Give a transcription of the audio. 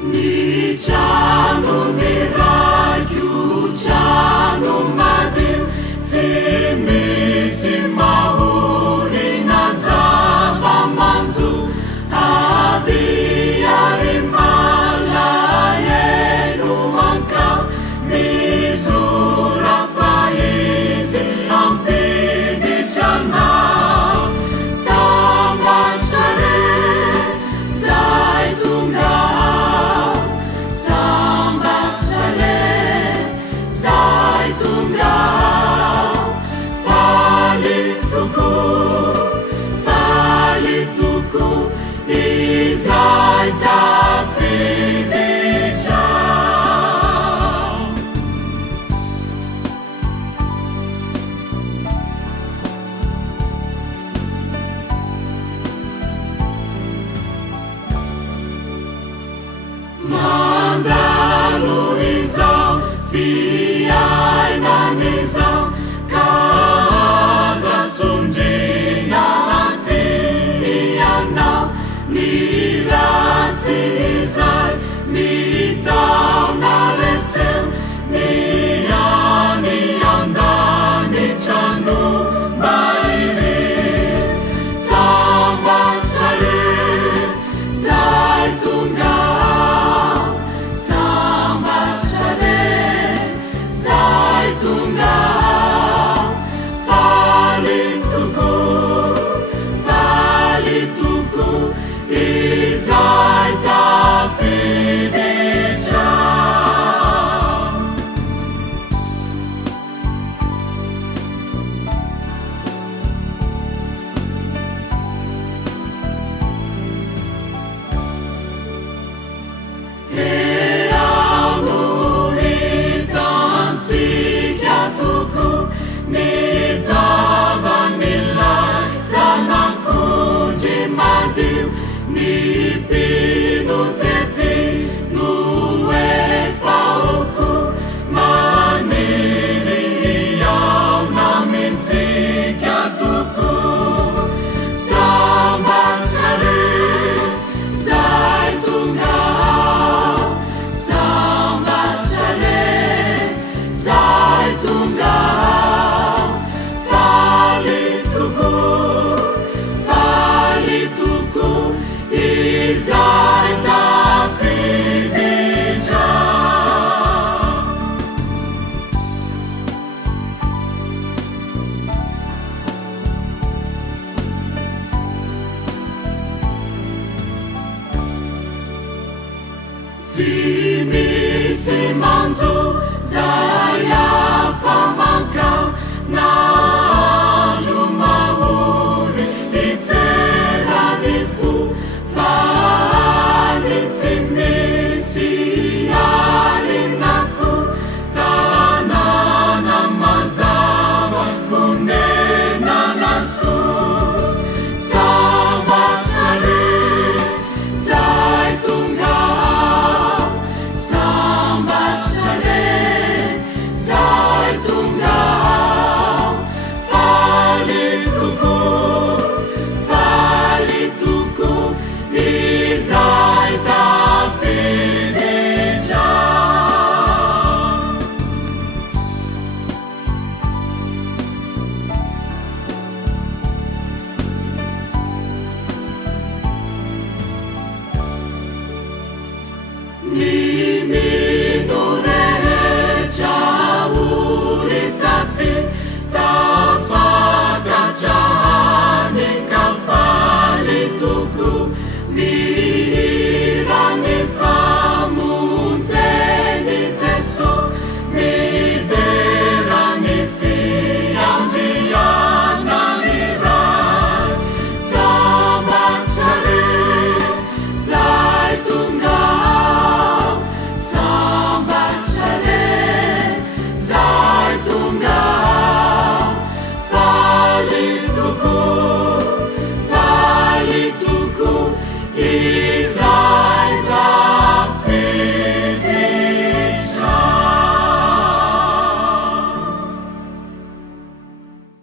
Ni trano ny raiko trano madio tsy misy mahorina zava-manjo avy ary malahelo ankao mizora fa izy ampiditrana sambatra re zay tonga sambatra re zay tonga faly toko izay tafiditra mandalo izao fiainan izao ka aza sondrina aty ianao ny ratsy izay mitaona reseo ny any andanitra no mairy sambatra re zay tonga sambatra re zay tonga faly toko izay tafiditra eano hitantsika toko ny tavan'ilay zanak'ondry madio ny pinotety no efa oko maniry iaona mintsika toko sambatra re zay tonga sambatra re zay tonga faly toko izay tafiditra tsy misy manjo zay